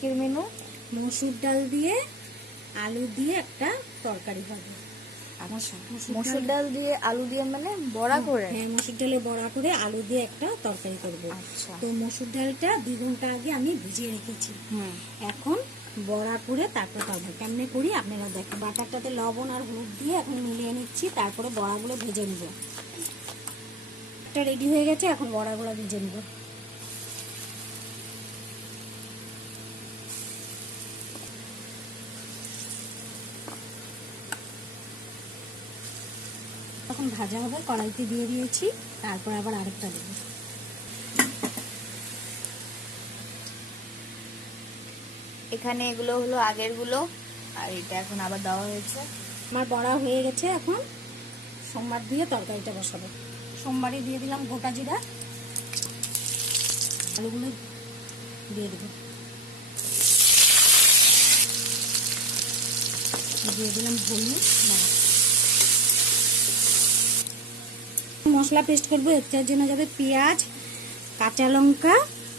কি মেনু? মসুর ডাল দিয়ে আলু দিয়ে একটা তরকারি হবে। আচ্ছা, মসুর ডাল দিয়ে আলু দিয়ে মানে বড়া করে? হ্যাঁ, মসুর ডালে বড়া করে আলু দিয়ে একটা তরকারি করব। আচ্ছা। তো মসুর ডালটা 2 ঘন্টা আগে আমি ভিজিয়ে রেখেছি। এখন বড়া করে তারপর করবো। কেমনে করি আপনারা দেখেন। বাটারটাতে লবণ আর হলুদ দিয়ে এখন মিলিয়ে নিচ্ছি, তারপরে বড়াগুলো ভেজে নিব। এটা রেডি হয়ে গেছে, এখন বড়াগুলো ভেজে নিব। এখন ভাজা হবে, কড়াইতে দিয়ে দিয়েছি, তারপর আবার আরেকটা দেবো। এখানে এগুলো হলো আগের গুলো, আর এটা এখন আবার দেওয়া হয়েছে। আমার বড়া হয়ে গেছে, এখন সোমবার দিয়ে তরকারিটা বসাবো। সোমবারে দিয়ে দিলাম গোটা জিরা, আলুগুলো দিয়ে দেবো, দিয়ে দিলাম হলুদ, মশলা পেস্ট করবো। এর জন্য যাবে পেঁয়াজ, কাঁচা লঙ্কা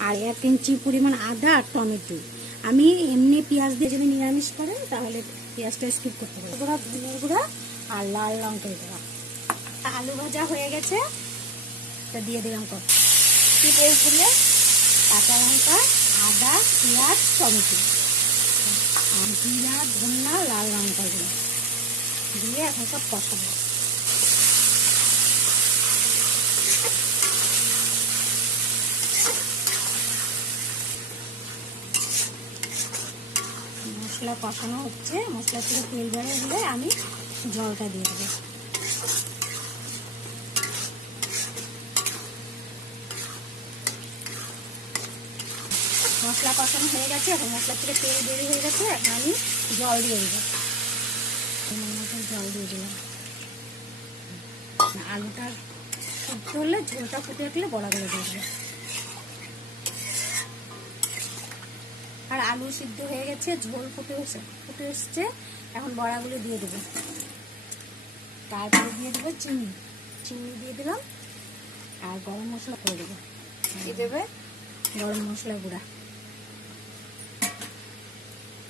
আর 1 ইঞ্চি পরিমাণ আদা আর টমেটো। আমি এমনি পেঁয়াজ দিয়ে যদি নিরামিষ করেন তাহলে পেঁয়াজটা স্কিপ করতে হবে। গুঁড়া, ধনের গুঁড়া আর লাল লঙ্কার গুঁড়া। আলু ভাজা হয়ে গেছে, তা দিয়ে দিলাম কত কি পেস্ট দিলে? কাঁচা লঙ্কা, আদা, পেঁয়াজ, টমেটো আর জিরা, ধনিয়া, লাল লঙ্কার গুঁড়া দিয়ে এখন সব কষাবো। মশলা কষানো হচ্ছে, মশলা থেকে তেল বেড়ে দিলে আমি জলটা দিয়ে দেবো। মশলা কষানো হয়ে গেছে, এখন মশলা থেকে তেল বেরিয়ে হয়ে গেছে, এখন আমি জল দিয়ে দেবো। জল দিয়ে দিলাম। আলুটা সিদ্ধ হলে, ঝোলটা ফুটে উঠলে বড়াগুলো দিয়ে দেবো। আর আলু সিদ্ধ হয়ে গেছে, ঝোল ফুটে এসছে, এখন বড়াগুলো দিয়ে দেবো। তারপরে দিয়ে দেবো চিনি দিয়ে দিলাম, আর গরম মশলা করে দেবো। কি দেবে? গরম মশলা গুঁড়া।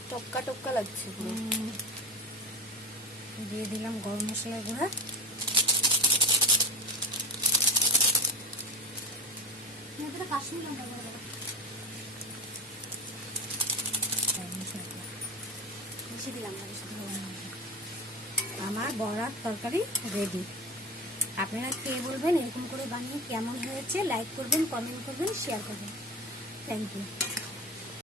টপকা টপকা লাগছে পুরো। দিয়ে দিলাম গরম মশলা গুঁড়া। কাশ্মীর লঙ্কা গুঁড়া বেশি দিলাম না, আমার বড়ার তরকারি রেডি। আপনারা কে বলবেন এরকম করে বানিয়ে কেমন হয়েছে? লাইক করবেন, কমেন্ট করবেন, শেয়ার করবেন। Thank you.